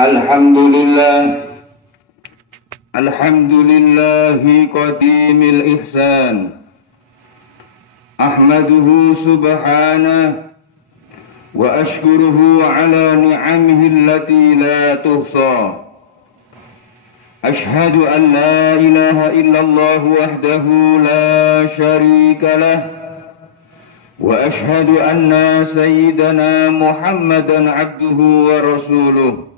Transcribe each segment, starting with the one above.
Alhamdulillahi qadimil ihsan. Ahmaduhu subhanahu wa ashkuruhu ala ni'amihi allati la tuhsa. Ashhadu an la ilaha illallah wahdahu la sharika lah. Wa ashhadu anna sayyidana Muhammadan abduhu wa rasuluh.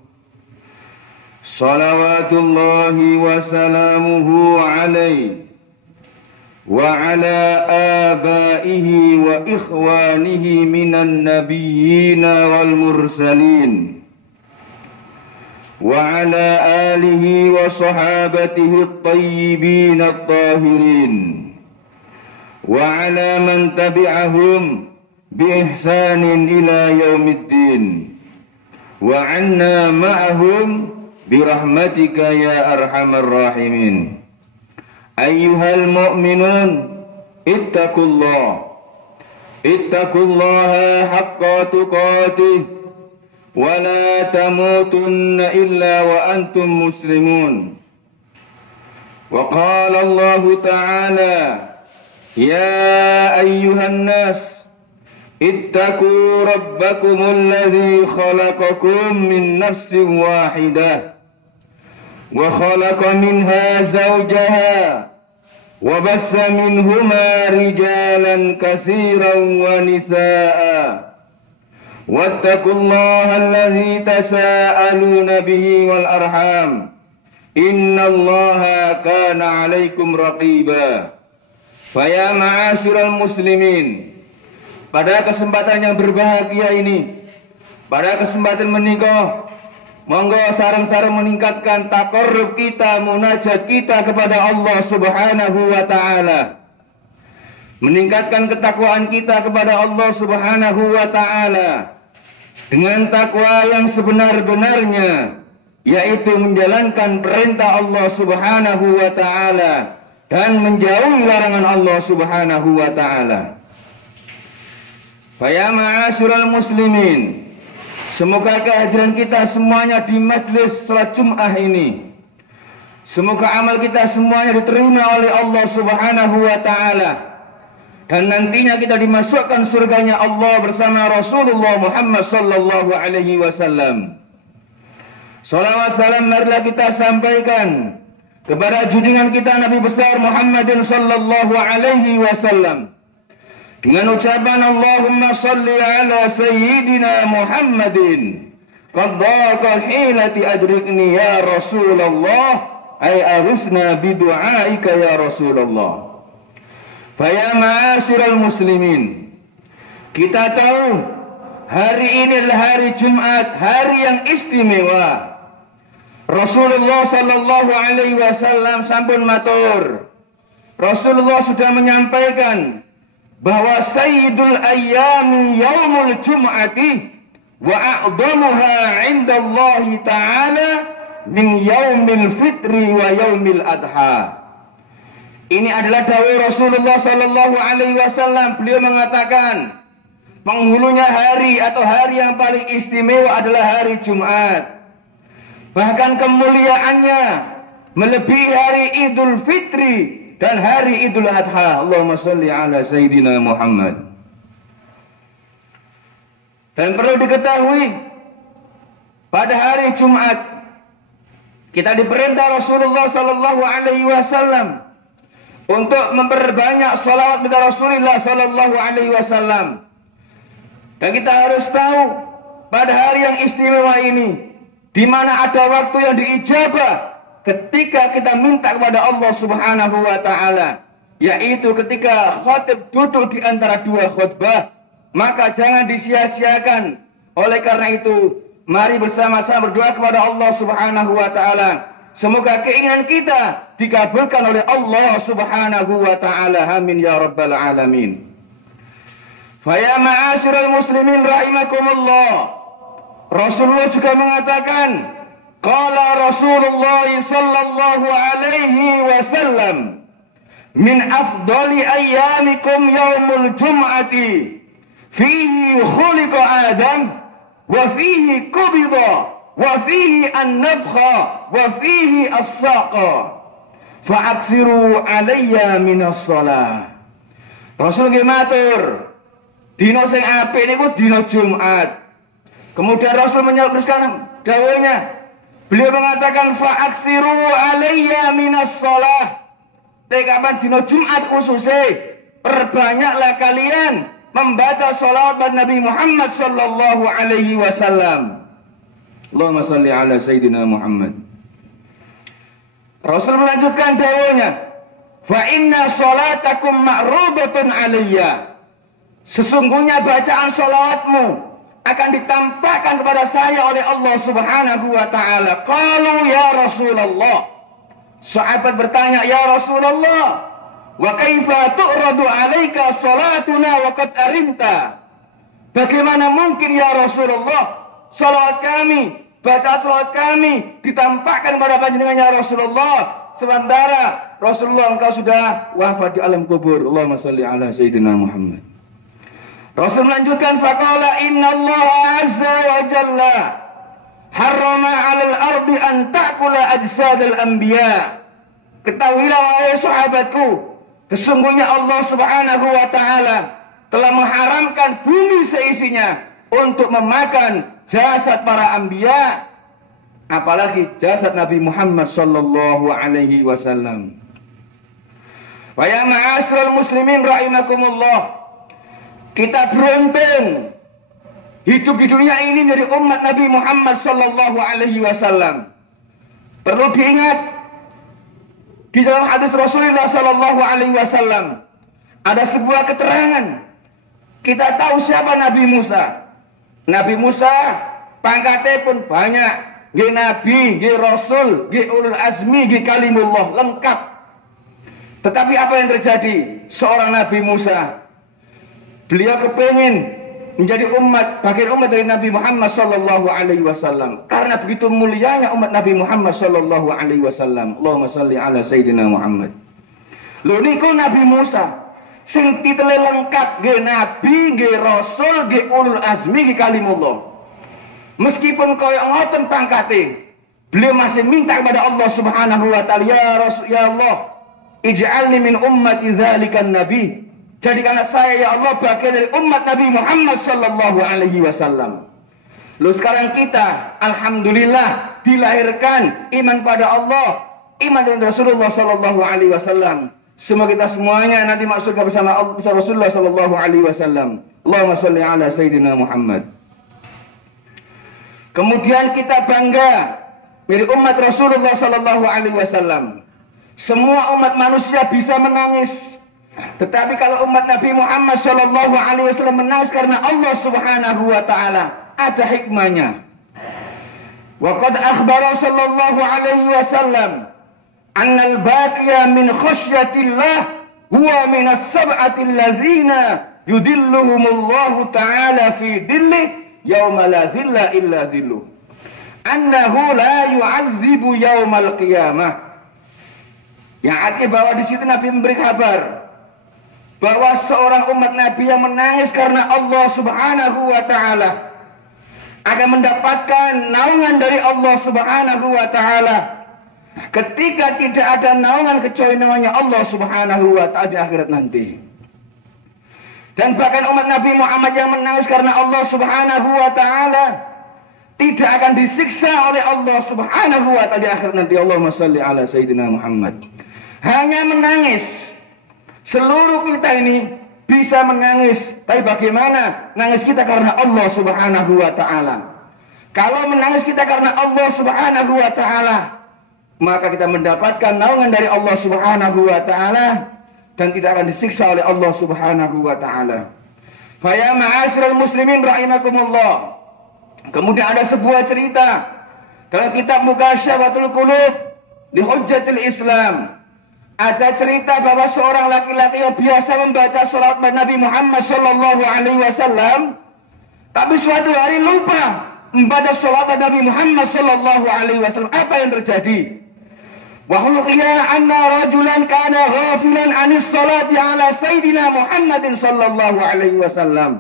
Salawatullahi wa salamuhu alaihi wa ala abaihi wa ikhwanihi minan nabiyyina wal mursalin wa ala alihi wa sahabatihi at-tayyibin at-tahirin wa ala man tabi'ahum bi ihsanin ila yaumiddin wa anna ma'ahum birahmatika ya arhamar rahimin. Ayyuhal mu'minun ittaqullaha haqqa tuqatih wa la tamutunna illa wa antum muslimun. Wa qala Allah ta'ala ya ayyuhan nas ittaqu rabbakumul ladzi khalaqakum min nafsin wahidah وخلق منها زوجها وبث منهما رجالا كثيرا ونساء واتقوا الله الذي تساءلون به والأرحام إن الله كان عليكم رقيبا. Faya ma'asyiral muslimin, pada kesempatan yang berbahagia ini, pada kesempatan menikah, monggo sareng-sareng meningkatkan taqarrub kita, munajat kita kepada Allah Subhanahu wa ta'ala. Meningkatkan ketakwaan kita kepada Allah Subhanahu wa ta'ala dengan takwa yang sebenar-benarnya, yaitu menjalankan perintah Allah Subhanahu wa ta'ala dan menjauhi larangan Allah Subhanahu wa ta'ala. Fa ya ma'asyiral muslimin, semoga kehadiran kita semuanya di majlis salat Jum'ah ini, semoga amal kita semuanya diterima oleh Allah Subhanahu wa ta'ala, dan nantinya kita dimasukkan surganya Allah bersama Rasulullah Muhammad sallallahu alaihi wasallam. Salawat salam marilah kita sampaikan kepada junjungan kita Nabi besar Muhammadin sallallahu alaihi wasallam dengan ucapan Allahumma salli ala sayyidina Muhammadin qaddaqal hilati adrikni ya Rasulullah ay aghithna bidu'aika ya Rasulullah. Faya ma'asyiral muslimin, kita tahu hari ini adalah hari Jumat, hari yang istimewa. Rasulullah sallallahu alaihi wasallam sampun matur, Rasulullah sudah menyampaikan bahwa sayyidul ayyami yaumul jum'ati wa a'dhamuha 'indallahi ta'ala min yaumil fitri wa yaumil adha. Ini adalah dawuh Rasulullah sallallahu alaihi wasallam. Beliau mengatakan penghulunya hari atau hari yang paling istimewa adalah hari Jumat. Bahkan kemuliaannya melebihi hari Idul Fitri dan hari Idul Adha. Allahumma salli ala Sayyidina Muhammad. Dan perlu diketahui, pada hari Jumat kita diperintah Rasulullah sallallahu alaihi wasallam untuk memperbanyak salawat kepada Rasulullah sallallahu alaihi wasallam. Dan kita harus tahu pada hari yang istimewa ini, di mana ada waktu yang diijabah ketika kita minta kepada Allah Subhanahu wa ta'ala, yaitu ketika khatib duduk di antara dua khutbah, maka jangan disia-siakan. Oleh karena itu, mari bersama-sama berdoa kepada Allah Subhanahu wa ta'ala. Semoga keinginan kita dikabulkan oleh Allah Subhanahu wa ta'ala. Amin ya rabbal alamin. Faya ma'asyiral muslimin rahimakumullah, Rasulullah juga mengatakan, qala Rasulullah sallallahu alaihi wasallam, min afdali ayyamikum yaumul jum'ati fihi khuliqa Adam wa fihi qubida wa fihi an-nafkha wa fihi as-saqa fa'aksiru alayya minas shalah. Rasul nggih matur, dina sing apik niku dina Jumat. Kemudian Rasul menyebutkan dawuhnya, beliau mengatakan fa'aksiru alayya minas shalah. Kapan dina Jumat khususnya, perbanyaklah kalian membaca salawat pada Nabi Muhammad sallallahu alaihi wasallam. Allahumma salli ala sayyidina Muhammad. Rasul melanjutkan dawuhnya, fa inna salatakum ma'rubatun alayya. Sesungguhnya bacaan salawatmu akan ditampakkan kepada saya oleh Allah Subhanahu wa taala. Qalu ya Rasulullah. Sahabat bertanya, ya Rasulullah, wa kaifa tu'radu 'alaika salatuna wa qad arinta? Bagaimana mungkin ya Rasulullah salat kami, baca salat kami ditampakkan kepada panjenengan ya Rasulullah, sementara Rasulullah engkau sudah wafat di alam kubur. Allahumma shalli ala sayyidina Muhammad. Rasul melanjutkan, faqala innallaha azza wa jalla harrama 'alal ardi an ta'kula ajsadal anbiya. Ketahuilah wahai sahabatku, sesungguhnya Allah Subhanahu wa taala telah mengharamkan bumi seisinya untuk memakan jasad para anbiya, apalagi jasad Nabi Muhammad sallallahu alaihi wasallam. Wa ya ma'asyiral muslimin rahimakumullah. Kita beruntung hidup di dunia ini dari umat Nabi Muhammad sallallahu alaihi wasallam. Perlu diingat, di dalam hadis Rasulullah sallallahu alaihi wasallam ada sebuah keterangan. Kita tahu siapa Nabi Musa. Nabi Musa pangkatnya pun banyak, nggih nabi, nggih rasul, nggih ulul azmi, nggih kalimullah, lengkap. Tetapi apa yang terjadi? Seorang Nabi Musa, beliau kepingin menjadi bagian umat dari Nabi Muhammad sallallahu alaihi wasallam. Karena begitu mulianya umat Nabi Muhammad sallallahu alaihi wasallam. Allahumma shalli ala sayyidina Muhammad. Lho niku Nabi Musa sing titele lengkap, nggih nabi, nggih rasul, nggih ulul azmi, nggih kalimullah. Meskipun kaya ngoten pangkate, beliau masih minta kepada Allah Subhanahu wa taala, ya Allah, ij'alni min ummati dzalikan nabi. Jadikanlah saya ya Allah bagian dari umat Nabi Muhammad sallallahu alaihi wasallam. Lalu sekarang kita alhamdulillah dilahirkan iman pada Allah, iman dengan Rasulullah sallallahu alaihi wasallam. Semoga kita semuanya nanti masuk bersama Rasulullah sallallahu alaihi wasallam. Allahumma shalli ala sayyidina Muhammad. Kemudian kita bangga dari umat Rasulullah sallallahu alaihi wasallam. Semua umat manusia bisa menangis, tetapi kalau umat Nabi Muhammad sallallahu alaihi wasallam menangis karena Allah Subhanahu wa taala, ada hikmahnya. Wa qad akhbara sallallahu alaihi wasallam anna al-baqiya min khasyatillah huwa min as-sab'ati allazina yudilluhumullahu ta'ala fi dhilli yauma la dhilla illa dhilluh. Annahu la yu'adzibu yaumal qiyamah. Yang artinya bahwa di situ Nabi memberi kabar bahwa seorang umat Nabi yang menangis karena Allah Subhanahu wa taala akan mendapatkan naungan dari Allah Subhanahu wa taala ketika tidak ada naungan kecuali naungannya Allah Subhanahu wa taala di akhirat nanti. Dan bahkan umat Nabi Muhammad yang menangis karena Allah Subhanahu wa taala tidak akan disiksa oleh Allah Subhanahu wa taala di akhirat nanti. Allahumma shalli ala sayyidina Muhammad. Hanya menangis. Seluruh kita ini bisa menangis, tapi bagaimana nangis kita karena Allah Subhanahu wa taala? Kalau menangis kita karena Allah Subhanahu wa taala, maka kita mendapatkan naungan dari Allah Subhanahu wa taala dan tidak akan disiksa oleh Allah Subhanahu wa taala. Fa ya ma'asyiral muslimin rahimakumullah. Kemudian ada sebuah cerita dalam kitab Mukasyfatul Qulub li Hujjatil Islam. Ada cerita bahwa seorang laki-laki yang biasa membaca salat Nabi Muhammad sallallahu alaihi wasallam, tapi suatu hari lupa membaca salat Nabi Muhammad sallallahu alaihi wasallam. Apa yang terjadi? Wa huqiya anna rajulan kana ghafilan 'anis salati 'ala sayyidina Muhammadin sallallahu alaihi wasallam.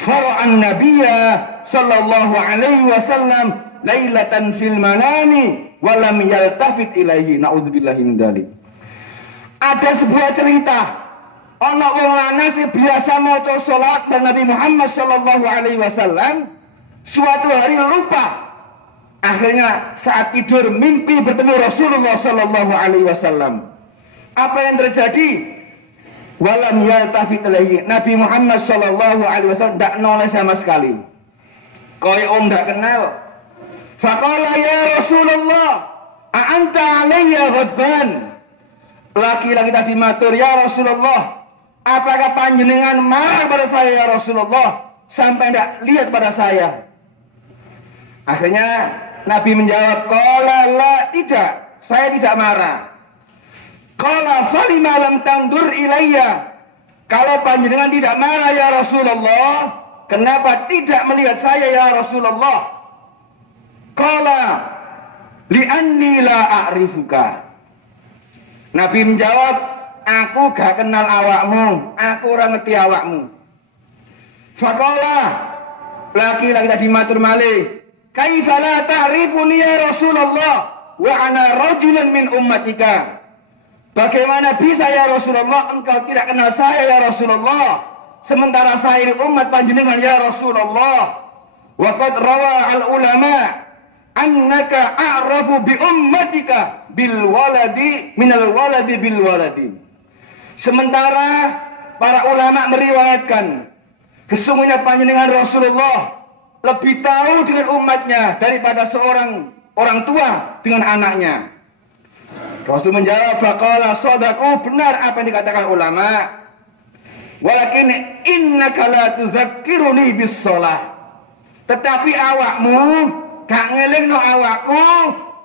Fara'an nabiyya sallallahu alaihi wasallam lailatan fil manami wa lam yaltafit ilaihi. Nauzubillahi min dzalik. Ada sebuah cerita, ana wong lanang sing biasa maca salat dan Nabi Muhammad sallallahu alaihi wasallam suatu hari lupa. Akhirnya saat tidur mimpi bertemu Rasulullah sallallahu alaihi wasallam. Apa yang terjadi? Walam yaltafit ilaihi. Nabi Muhammad sallallahu alaihi wasallam tidak noleh sama sekali. Kaya om tidak kenal. Faqala ya Rasulullah, a'anta alayya ghadban. Laki-laki tadi matur, ya Rasulullah, apakah panjenengan marah pada saya ya Rasulullah sampai tidak lihat pada saya? Akhirnya Nabi menjawab, qala la, tidak, saya tidak marah. Qala falima lam tandur ilayya. Kalau panjenengan tidak marah ya Rasulullah, kenapa tidak melihat saya ya Rasulullah? Qala li'anni la a'rifuka. Nabi menjawab, aku gak kenal awakmu, aku ora ngerti awakmu. Faqala, laki-laki tadi matur malih, kaifa la ta'rifuni ya Rasulullah wa ana rajulun min ummatika. Bagaimana bisa ya Rasulullah engkau tidak kenal saya ya Rasulullah, sementara saya umat panjenengan ya Rasulullah. Wa qad rawa al ulama annaka a'rafu bi ummatika bil waladi minal waladi bil waladi. Sementara para ulama meriwayatkan sesungguhnya panjenengan Rasulullah lebih tahu dengan umatnya daripada seorang orang tua dengan anaknya. Rasul menjawab, faqala sadaqu, benar apa yang dikatakan ulama. Walakin innaka la tudzakkiruni bis shalah. Tetapi awakmu gak ngelingno awakku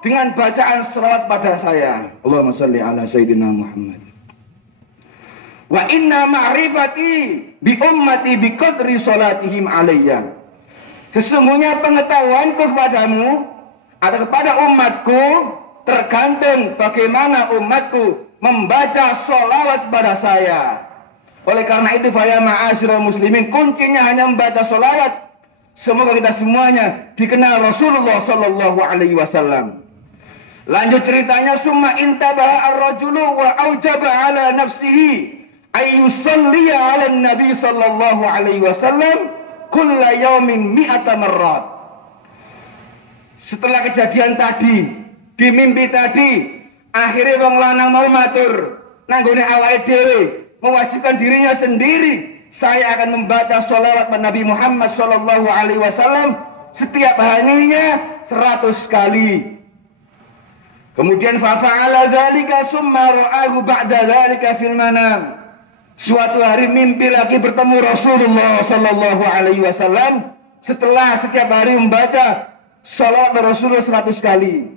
dengan bacaan selawat pada saya. Allahumma shalli ala sayyidina Muhammad. Wa inna ma'rifati bi ummati bi qadri salatihim alayya. Sesungguhnya pengetahuanku kepadamu atau kepada umatku tergantung bagaimana umatku membaca sholawat pada saya. Oleh karena itu, ya ma'asyiral muslimin, kuncinya hanya membaca sholawat. Semoga kita semuanya dikenal Rasulullah sallallahu alaihi wasallam. Lanjut ceritanya, summa intabaha ar-rajulu wa aujaba ala nafsihi ayyusalliya ala nabi sallallahu alaihi wasallam kulla yaumin mi'ata marrat. Setelah kejadian tadi, di mimpi tadi, akhirnya wong lanang mau matur nanggone awake dhewe, mewajibkan dirinya sendiri, saya akan membaca sholawat Nabi Muhammad sallallahu alaihi wasallam setiap harinya 100 kali. Kemudian fa fa'ala dzalika summa ra'ahu ba'da dzalika fil manam. Suatu hari mimpi lagi bertemu Rasulullah sallallahu alaihi wasallam setelah setiap hari membaca sholawat Rasulullah 100 kali.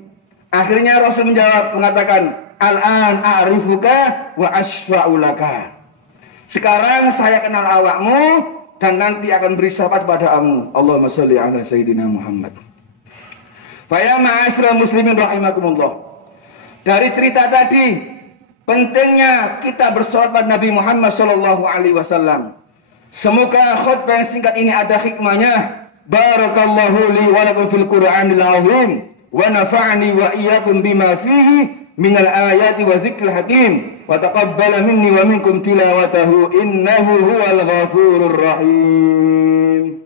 Akhirnya Rasul menjawab, mengatakan, al-an a'rifuka wa asfa'u laka. Sekarang saya kenal awakmu dan nanti akan beri syafaat padamu. Allahumma shalli ala sayyidina Muhammad. Fa ya ma'asyiral muslimin rahimakumullah. Dari cerita tadi, pentingnya kita bersolawat pada Nabi Muhammad sallallahu alaihi wasallam. Semoga khutbah yang singkat ini ada hikmahnya. Barakallahu li wa lakum fil Qur'anil azim. Wa nafa'ani wa iyyakum bima fihi minal ayati wa dzikril hakim wa taqabbala minni wa minkum tilawatahu innahu huwal ghafurur rahim.